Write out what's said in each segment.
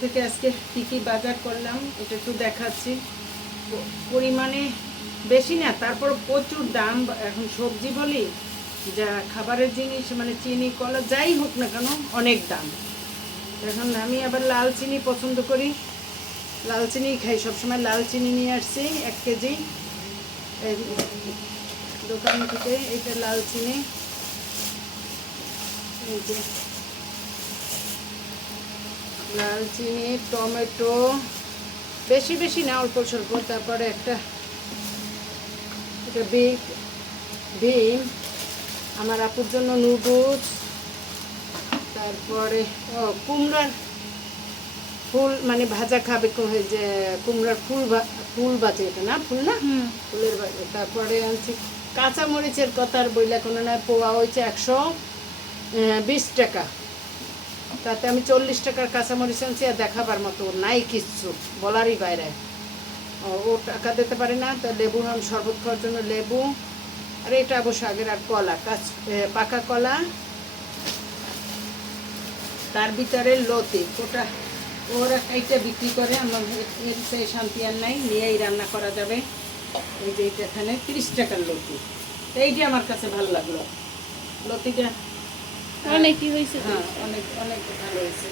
থেকে আজকে কী কী বাজার করলাম, এটা একটু দেখাচ্ছি। পরিমাণে বেশি না, তারপর প্রচুর দাম, এখন সবজি বলি, যা খাবারের জিনিস মানে চিনি, কলা, যাই হোক না কেন, অনেক দাম। এখন আমি আবার লাল চিনি পছন্দ করি। লাল চিনি খাই, সবসময় লাল চিনি নিয়ে আসছি, এক কেজি। দোকান থেকে এটা লাল চিনি। এই যে লাল চিনি টমেটো বেশি বেশি না অল্প স্বল্প। তারপরে একটা এটা বিগ ডিম আমার আপুর জন্য নুডলস। তারপরে ও কুমড়ার ফুল মানে ভাজা খাবে যে কুমড়ার ফুল ফুল বাজে এটা না? ফুল না? ফুলের তারপরে আনছি কাঁচা মরিচের কথার বইলা কোনো না পোয়া হয়েছে একশো বিশ টাকা। তাতে আমি চল্লিশ টাকার কাঁচামরিচ আনছি আর দেখাবার মতো নাই কিচ্ছু, বলারই বাইরে। ও টাকা দিতে পারে না, তো লেবু আমি শরবত খাওয়ার জন্য লেবু, আর এটা অবশ্য আগের আর কলা, কাঁচ পাকা কলা। তার ভিতরে লতি, ওটা ওরা এইটা বিক্রি করে, আমার সেই শান্তি আর নাই, নিয়েই রান্না করা যাবে। এই যে এখানে তিরিশ টাকার লতি। এইটা আমার কাছে ভালো লাগল। লতিটা হয়েছে? হ্যাঁ অনেক অনেক ভালো হয়েছে।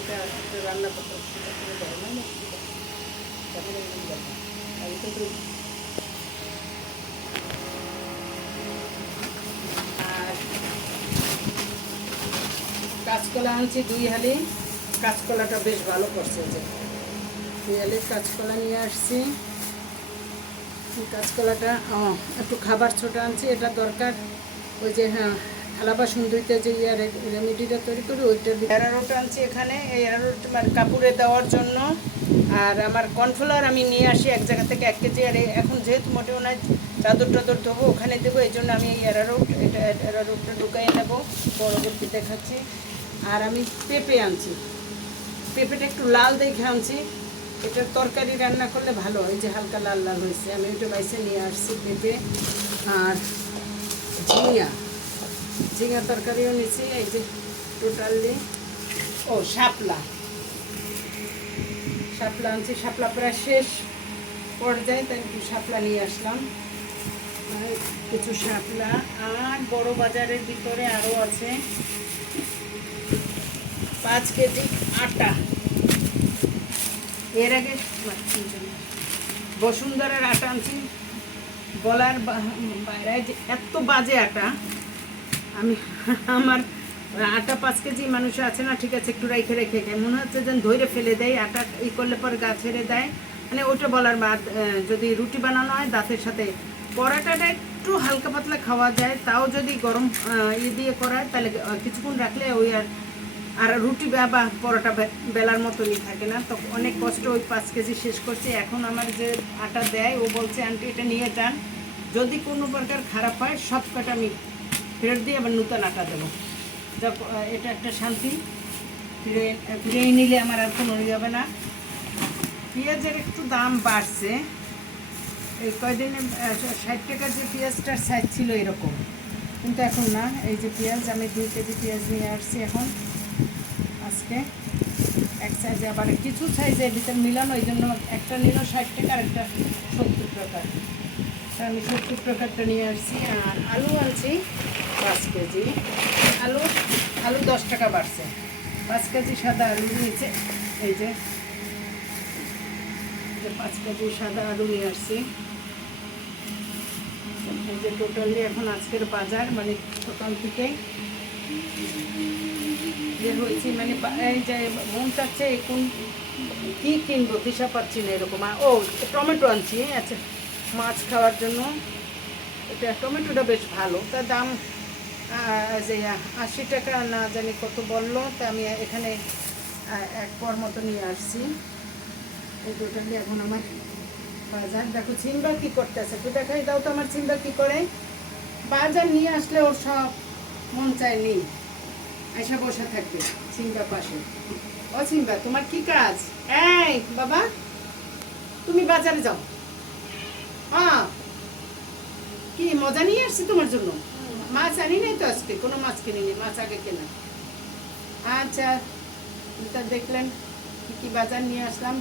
কাঁচকলা আনছি দুই হালি। কাঁচকলাটা বেশ ভালো করছে যে। দুই হালি কাঁচকলা নিয়ে আসছি। কাঁচকলাটা একটু খাবার ছোট আনছি, এটা দরকার। ওই যে হ্যাঁ থালা বাসন ধুইতে যে ইয়ার রেমেডিটা তৈরি করি ওইটা এরারোট আনছি এখানে। এই এরারোট মানে কাপড়ে দেওয়ার জন্য। আর আমার কর্নফ্লাওয়ার আমি নিয়ে আসি এক জায়গা থেকে এক কেজি। আর এখন যেহেতু মোটেও নাই চাদর টাদর ধোবো, ওখানে দেবো, এই জন্য আমি এই এরারোট এটা এরারোটটা ঢুকাই নেব। পরবর্তী দেখাচ্ছি। আর আমি পেঁপে আনছি। পেঁপেটা একটু লাল দেখে আনছি। এটা তরকারি রান্না করলে ভালো হয় যে হালকা লাল লাল হয়েছে। আমি ওইটা বাইসে নিয়ে আসছি পেঁপে। আর ঝিঙা। ঝিঙা তরকারিও নিয়েছি এই যে টোটালি ও শাপলা। শাপলা আনছি শাপলা প্রায় শেষ পর্যায়ে তাই একটু শাপলা নিয়ে আসলাম। কিছু শাপলা আর বড় বাজারের ভিতরে আরও আছে। পাঁচ কেজি আটা। এর আগে বসুন্ধরার আটা আনছি। বলার বা- বাইরে যে এত বাজে আটা। আমি আমার আটা পাঁচ কেজি মানুষ আছে না ঠিক আছে একটু রেখে রেখে খাই। মনে হচ্ছে যেন ধৈরে ফেলে দেয় আটা ই করলে পরে গা ছেড়ে দেয়। মানে ওটা বলার বাদ যদি রুটি বানানো হয় দাঁতের সাথে। পরাটাটা একটু হালকা পাতলা খাওয়া যায় তাও যদি গরম আহ, ই দিয়ে করা হয় তাহলে কিছুক্ষণ রাখলে ওই আর আর রুটি বা পরোটা বেলার মতনই থাকে না। তো অনেক কষ্ট ওই পাঁচ কেজি শেষ করছি। এখন আমার যে আটা দেয় ও বলছে আন্টি এটা নিয়ে যান। যদি কোনো প্রকার খারাপ হয় সব কটা আমি ফেরত দিয়ে আবার নূতন আটা দেবো। এটা একটা শান্তি। ফিরে ফিরে নিলে আমার আর কোনো হবে না। পেঁয়াজের একটু দাম বাড়ছে। এই কয়দিনে ষাট টাকার যে পেঁয়াজটার সাইজ ছিল এরকম। কিন্তু এখন না, এই যে পেঁয়াজ, আমি দুই কেজি পেঁয়াজ নিয়ে আসছি এখন। আজকে এক সাইজে আবার কিছু সাইজের ভিতরে মিলানো, এই জন্য একটা নিল ষাট টাকা আর একটা সত্তর টাকা। আমি সত্তর টাকারটা নিয়ে আসছি। আর আলু আনছি। পাঁচ কেজি। আলু আলু দশ টাকা বাড়ছে। পাঁচ কেজি সাদা আলু নিয়েছে। এই যে পাঁচ কেজি সাদা আলু নিয়ে আসছি। এই যে টোটালি এখন আজকের বাজার মানে সকাল থেকে যে হয়েছি মানে এই যে মন চাচ্ছে কোন কী কিনবো, দিশা পাচ্ছি না এরকম। ও, টমেটো আনছি আচ্ছা। মাছ খাওয়ার জন্য। এটা টমেটোটা বেশ ভালো। তার দাম যে আশি টাকা না জানি কত বলল, তা আমি এখানে এক পর মতো নিয়ে আসছি। এই টোটালি এখন আমার বাজার। দেখো, চিম্বা কী করতেছে? একটু দেখাই দাও তো আমার চিম্বা কী করে? বাজার নিয়ে আসলে ওর সব মন চায় নেই। এসে বসে থাকবে সিম্বা পাশে। ও সিম্বা তোমার কি কাজ? এই, বাবা, তুমি বাজারে যাও। হ্যাঁ কি মজা নিয়ে আসছি তোমার জন্য? মাছ আনি নাই তো আজকে? কোনো মাছ কিনিনি, মাছ আগে কেনা আচ্ছা দেখলেন কি বাজার নিয়ে আসলাম?